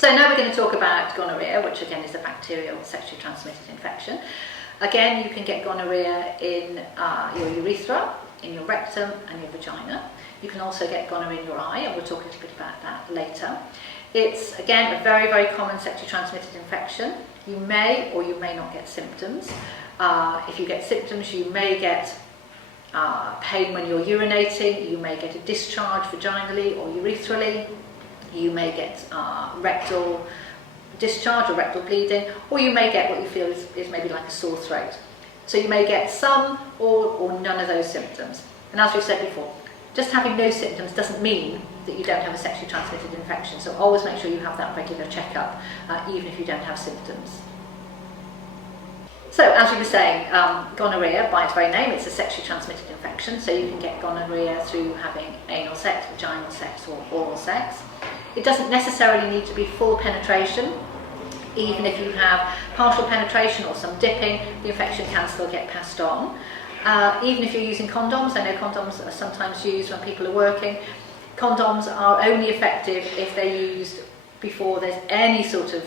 So now we're going to talk about gonorrhea, which again is a bacterial sexually transmitted infection. Again, you can get gonorrhea in your urethra, in your rectum and your vagina. You can also get gonorrhea in your eye, and we'll talk a little bit about that later. It's, again, a very, very common sexually transmitted infection. You may or you may not get symptoms. If you get symptoms, you may get pain when you're urinating, you may get a discharge vaginally or urethral, you may get rectal discharge or rectal bleeding, or you may get what you feel is maybe like a sore throat. So you may get some or none of those symptoms. And as we've said before, just having no symptoms doesn't mean that you don't have a sexually transmitted infection. So always make sure you have that regular checkup, even if you don't have symptoms. So as we were saying, gonorrhea, by its very name, it's a sexually transmitted infection. So you can get gonorrhea through having anal sex, vaginal sex or oral sex. It doesn't necessarily need to be full penetration. Even if you have partial penetration or some dipping, the infection can still get passed on. Even if you're using condoms, I know condoms are sometimes used when people are working. Condoms are only effective if they're used before there's any sort of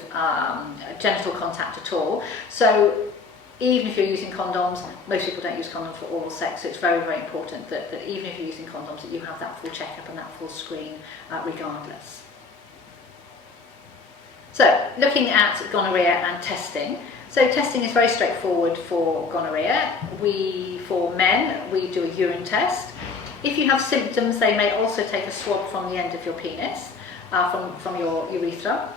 genital contact at all. So even if you're using condoms, most people don't use condoms for oral sex, so it's very, very important that even if you're using condoms, that you have that full checkup and that full screen regardless. So, looking at gonorrhea and testing. So testing is very straightforward for gonorrhea. For men, we do a urine test. If you have symptoms, they may also take a swab from the end of your penis, from your urethra.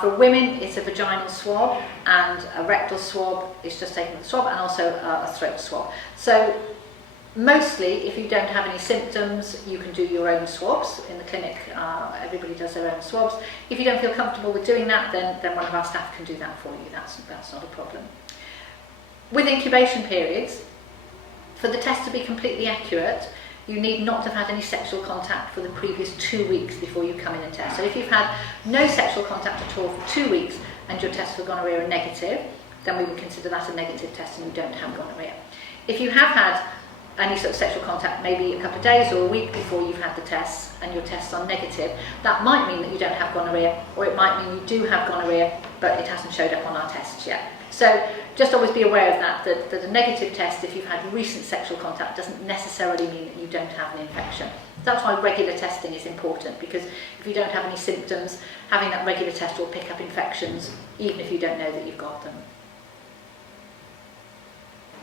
For women, it's a vaginal swab, and a rectal swab is just taking the swab, and also a throat swab. So mostly, if you don't have any symptoms, you can do your own swabs. In the clinic, everybody does their own swabs. If you don't feel comfortable with doing that, then one of our staff can do that for you. That's not a problem. With incubation periods, for the test to be completely accurate, you need not to have had any sexual contact for the previous 2 weeks before you come in and test. So if you've had no sexual contact at all for 2 weeks and your tests for gonorrhea are negative, then we would consider that a negative test and you don't have gonorrhea. If you have had any sort of sexual contact maybe a couple of days or a week before you've had the tests and your tests are negative, that might mean that you don't have gonorrhea, or it might mean you do have gonorrhea but it hasn't showed up on our tests yet. So just always be aware of that a negative test, if you've had recent sexual contact, doesn't necessarily mean that you don't have an infection. That's why regular testing is important, because if you don't have any symptoms, having that regular test will pick up infections even if you don't know that you've got them.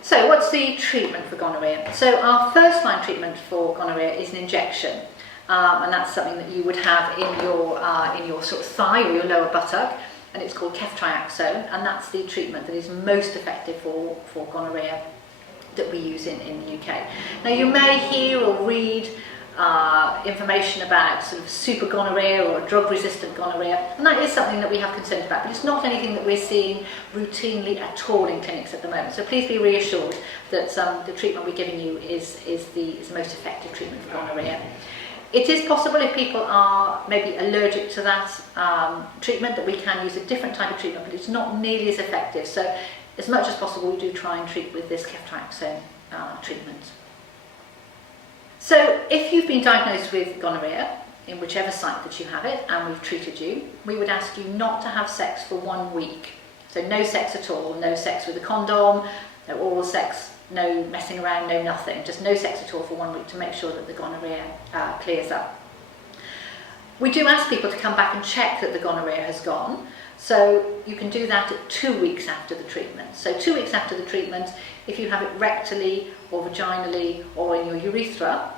So what's the treatment for gonorrhea? So our first line treatment for gonorrhea is an injection, and that's something that you would have in your sort of thigh or your lower buttock, and it's called ceftriaxone, and that's the treatment that is most effective for gonorrhea that we use in the UK. Now you may hear or read information about sort of super gonorrhea or drug-resistant gonorrhea, and that is something that we have concerns about, but it's not anything that we're seeing routinely at all in clinics at the moment. So please be reassured that the treatment we're giving you is the most effective treatment for gonorrhea. It is possible, if people are maybe allergic to that treatment, that we can use a different type of treatment, but it's not nearly as effective. So as much as possible, we do try and treat with this ceftriaxone treatment. So if you've been diagnosed with gonorrhea, in whichever site that you have it, and we've treated you, we would ask you not to have sex for 1 week. So no sex at all, no sex with a condom, no oral sex, no messing around, no nothing, just no sex at all for 1 week to make sure that the gonorrhea clears up. We do ask people to come back and check that the gonorrhea has gone, so you can do that at 2 weeks after the treatment. So 2 weeks after the treatment, if you have it rectally or vaginally or in your urethra,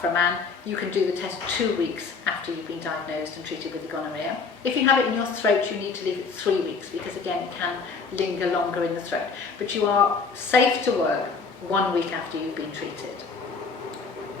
for a man, you can do the test 2 weeks after you've been diagnosed and treated with the gonorrhea. If you have it in your throat, you need to leave it 3 weeks, because again it can linger longer in the throat. But you are safe to work 1 week after you've been treated.